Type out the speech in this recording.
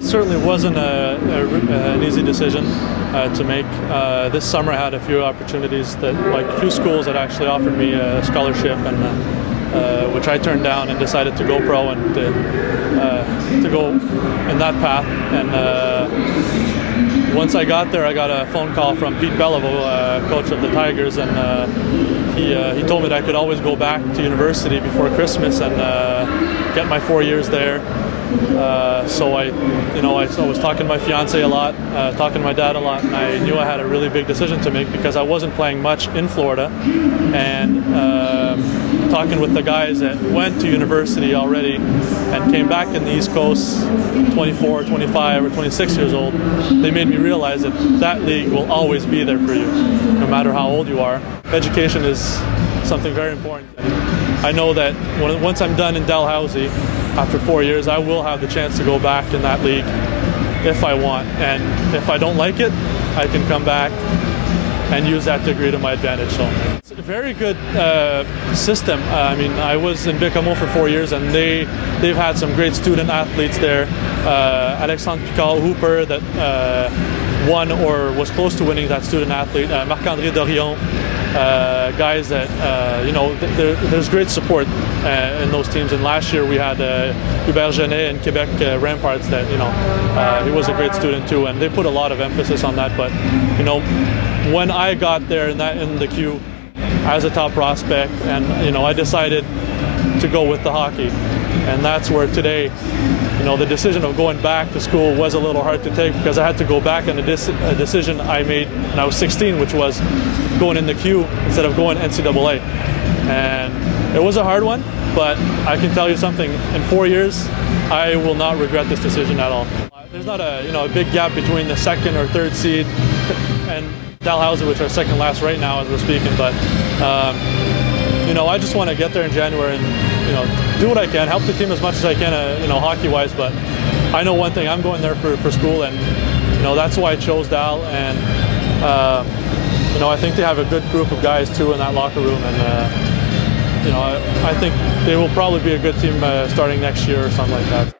Certainly wasn't an easy decision to make. This summer I had a few opportunities that, like a few schools that actually offered me a scholarship, and which I turned down and decided to go pro and to go in that path. And once I got there, I got a phone call from Pete Beliveau, coach of the Tigers, and he told me that I could always go back to university before Christmas and get my 4 years there. So I was talking to my fiance a lot, talking to my dad a lot, and I knew I had a really big decision to make because I wasn't playing much in Florida, and talking with the guys that went to university already and came back in the East Coast, 24, 25, or 26 years old, they made me realize that that league will always be there for you, no matter how old you are. Education is something very important. I know that once I'm done in Dalhousie, after 4 years, I will have the chance to go back in that league if I want. And if I don't like it, I can come back and use that degree to my advantage. So it's a very good system. I mean, I was in Bécomo for 4 years, and they've had some great student athletes there. Alexandre Picard Hooper that won or was close to winning that student athlete. Marc-André Dorion. Guys that, there's great support in those teams. And last year we had Hubert Genet and Quebec Remparts that, he was a great student too, and they put a lot of emphasis on that. But, when I got there in the queue as a top prospect, and, I decided to go with the hockey. And that's where today, the decision of going back to school was a little hard to take because I had to go back on a decision I made when I was 16, which was going in the queue instead of going NCAA. And it was a hard one, but I can tell you something, in 4 years, I will not regret this decision at all. There's not a big gap between the second or third seed and Dalhousie, which are second last right now as we're speaking, but I just want to get there in January and do what I can, help the team as much as I can, hockey-wise. But I know one thing: I'm going there for school, and that's why I chose Dal. And I think they have a good group of guys too in that locker room, and I think they will probably be a good team starting next year or something like that.